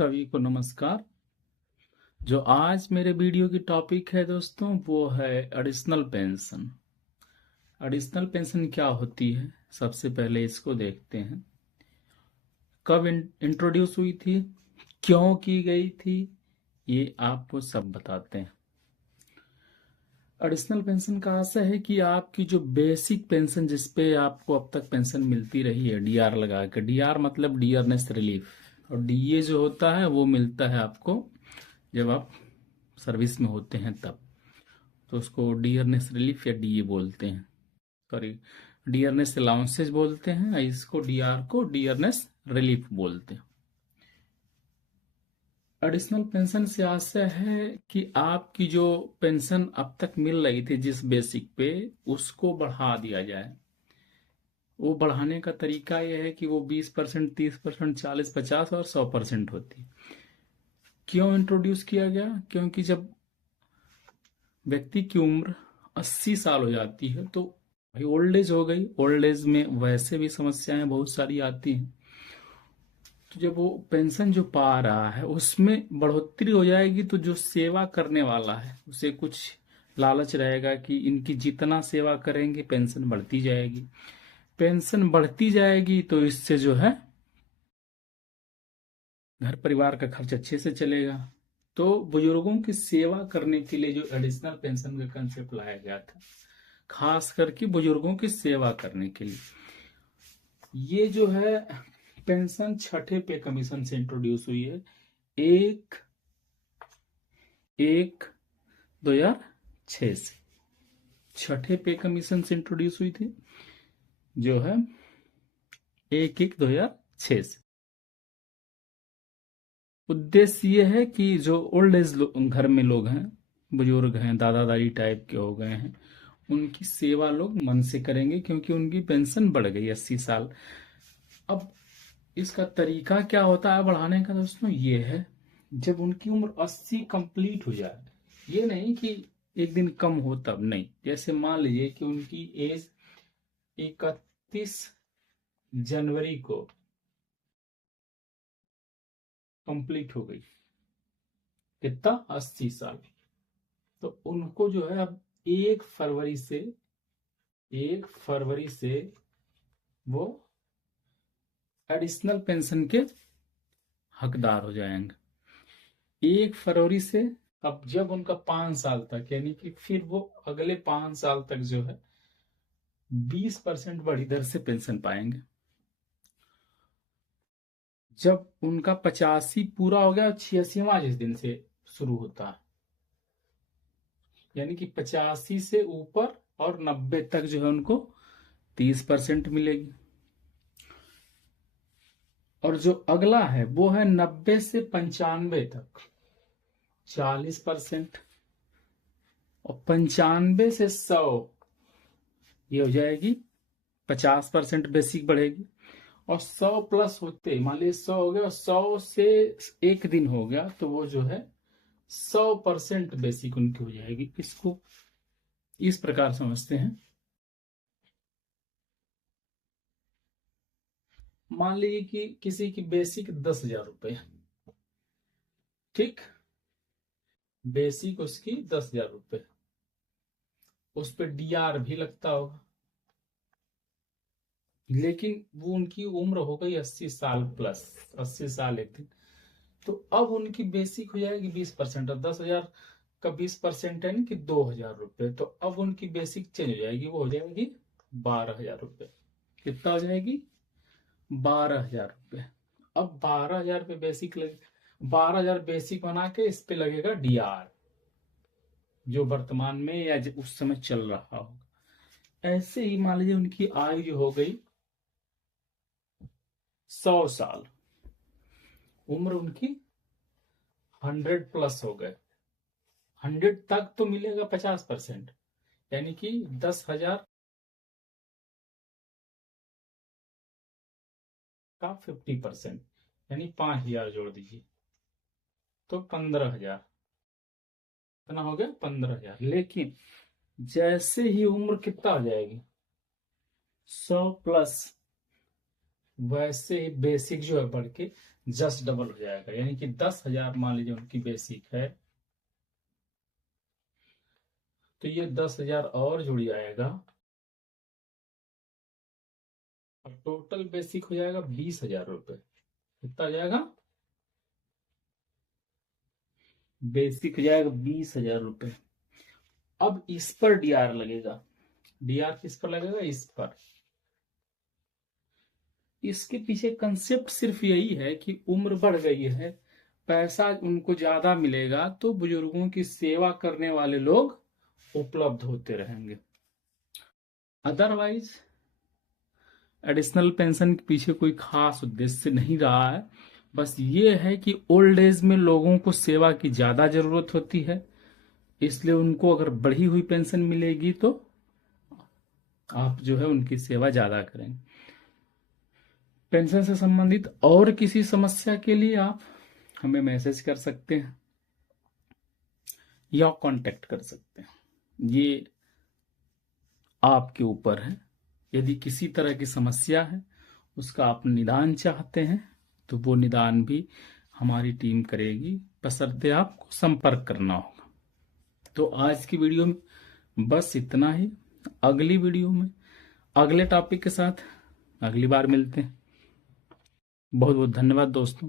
सभी को नमस्कार। जो आज मेरे वीडियो की टॉपिक है दोस्तों, वो है एडिशनल पेंशन। एडिशनल पेंशन क्या होती है, सबसे पहले इसको देखते हैं। कब इंट्रोड्यूस हुई थी, क्यों की गई थी, ये आपको सब बताते हैं। एडिशनल पेंशन का आशय है कि आपकी जो बेसिक पेंशन, जिसपे आपको अब तक पेंशन मिलती रही है डीआर लगा के, डीआर मतलब डियरनेस रिलीफ, और डीए जो होता है वो मिलता है आपको जब आप सर्विस में होते हैं तब, तो उसको डियरनेस रिलीफ या डीए बोलते हैं। सॉरी, डियरनेस अलाउंसेस बोलते हैं, इसको डीआर को डियरनेस रिलीफ बोलते हैं। एडिशनल पेंशन से आशय है कि आपकी जो पेंशन अब तक मिल रही थी जिस बेसिक पे, उसको बढ़ा दिया जाए। वो बढ़ाने का तरीका यह है कि वो 20%, 30%, 40%, 50% और 100% होती है। क्यों इंट्रोड्यूस किया गया? क्योंकि जब व्यक्ति की उम्र 80 साल हो जाती है तो भाई ओल्ड एज हो गई। ओल्ड एज में वैसे भी समस्याएं बहुत सारी आती हैं, तो जब वो पेंशन जो पा रहा है उसमें बढ़ोतरी हो जाएगी, तो जो सेवा करने वाला है उसे कुछ लालच रहेगा कि इनकी जितना सेवा करेंगे पेंशन बढ़ती जाएगी। पेंशन बढ़ती जाएगी तो इससे जो है घर परिवार का खर्च अच्छे से चलेगा। तो बुजुर्गों की सेवा करने के लिए जो एडिशनल पेंशन का कंसेप्ट लाया गया था, खास करके बुजुर्गों की सेवा करने के लिए, ये जो है पेंशन छठे पे कमीशन से इंट्रोड्यूस हुई है। 1/1/2006 से छठे पे कमीशन से इंट्रोड्यूस हुई थी, जो है 1/1/2006 से। उद्देश्य ये है कि जो ओल्ड एज घर में लोग हैं, बुजुर्ग हैं, दादा दादी टाइप के हो गए हैं, उनकी सेवा लोग मन से करेंगे क्योंकि उनकी पेंशन बढ़ गई 80 साल। अब इसका तरीका क्या होता है बढ़ाने का दोस्तों, ये है जब उनकी उम्र 80 कंप्लीट हो जाए। ये नहीं कि एक दिन कम हो तब, नहीं। जैसे मान लीजिए कि उनकी एज 31 जनवरी को कंप्लीट हो गई, कितना, 80 साल। तो उनको जो है अब 1 फरवरी से वो एडिशनल पेंशन के हकदार हो जाएंगे। 1 फरवरी से अब जब उनका 5 साल तक, यानी कि फिर वो अगले 5 साल तक जो है 20% बढ़ी दर से पेंशन पाएंगे। जब उनका 85 पूरा हो गया, 86वां जिस दिन से शुरू होता है, यानी कि 85 से ऊपर और 90 तक जो है उनको 30% मिलेगी। और जो अगला है वो है 90 से 95 तक 40%, और 95 से 100 ये हो जाएगी 50% बेसिक बढ़ेगी। और 100 प्लस होते, मान लीजिए 100 हो गया और 100 से एक दिन हो गया, तो वो जो है 100% बेसिक उनकी हो जाएगी। इसको इस प्रकार समझते हैं। मान लीजिए कि किसी की बेसिक 10,000 रुपये, ठीक, बेसिक उसकी 10,000 रुपये, उस पर डीआर भी लगता होगा, लेकिन वो उनकी उम्र हो गई 80 साल प्लस, 80 साल एक दिन, तो अब उनकी बेसिक हो जाएगी 20%। और 10,000 का 20% है ना कि 2,000 रुपये, तो अब उनकी बेसिक चेंज हो जाएगी, वो हो जाएगी 12,000 रुपये। कितना हो जाएगी? 12,000 रुपये। अब 12,000 रुपये बेसिक लगे, 12,000 बेसिक बना के इस पे लगेगा डीआर, जो वर्तमान में या उस समय चल रहा होगा। ऐसे ही मान लीजिए उनकी आयु जो हो गई 100 साल, उम्र उनकी 100 प्लस हो गए, 100 तक तो मिलेगा 50%, यानी कि 10,000 का 50%, यानी 5,000 जोड़ दीजिए तो 15,000, इतना हो गया 15,000। लेकिन जैसे ही उम्र कितना हो जाएगी, 100 प्लस, वैसे ही बेसिक जो है बढ़ के जस्ट डबल हो जाएगा, यानी कि 10,000 मान लीजिए उनकी बेसिक है, तो ये 10,000 और जुड़ जाएगा और टोटल बेसिक हो जाएगा 20,000 रुपये। कितना हो जाएगा? बेसिक हो जाएगा 20,000 रुपये। अब इस पर डीआर लगेगा। डीआर किस पर लगेगा? इस पर। इसके पीछे कंसेप्ट सिर्फ यही है कि उम्र बढ़ गई है, पैसा उनको ज्यादा मिलेगा, तो बुजुर्गों की सेवा करने वाले लोग उपलब्ध होते रहेंगे। अदरवाइज एडिशनल पेंशन के पीछे कोई खास उद्देश्य नहीं रहा है। बस ये है कि ओल्ड एज में लोगों को सेवा की ज्यादा जरूरत होती है, इसलिए उनको अगर बढ़ी हुई पेंशन मिलेगी तो आप जो है उनकी सेवा ज्यादा करेंगे। पेंशन से संबंधित और किसी समस्या के लिए आप हमें मैसेज कर सकते हैं या कांटेक्ट कर सकते हैं, ये आपके ऊपर है। यदि किसी तरह की समस्या है, उसका आप निदान चाहते हैं, तो वो निदान भी हमारी टीम करेगी, बशर्ते आपको संपर्क करना होगा। तो आज की वीडियो में बस इतना ही। अगली वीडियो में अगले टॉपिक के साथ अगली बार मिलते हैं। बहुत बहुत धन्यवाद दोस्तों।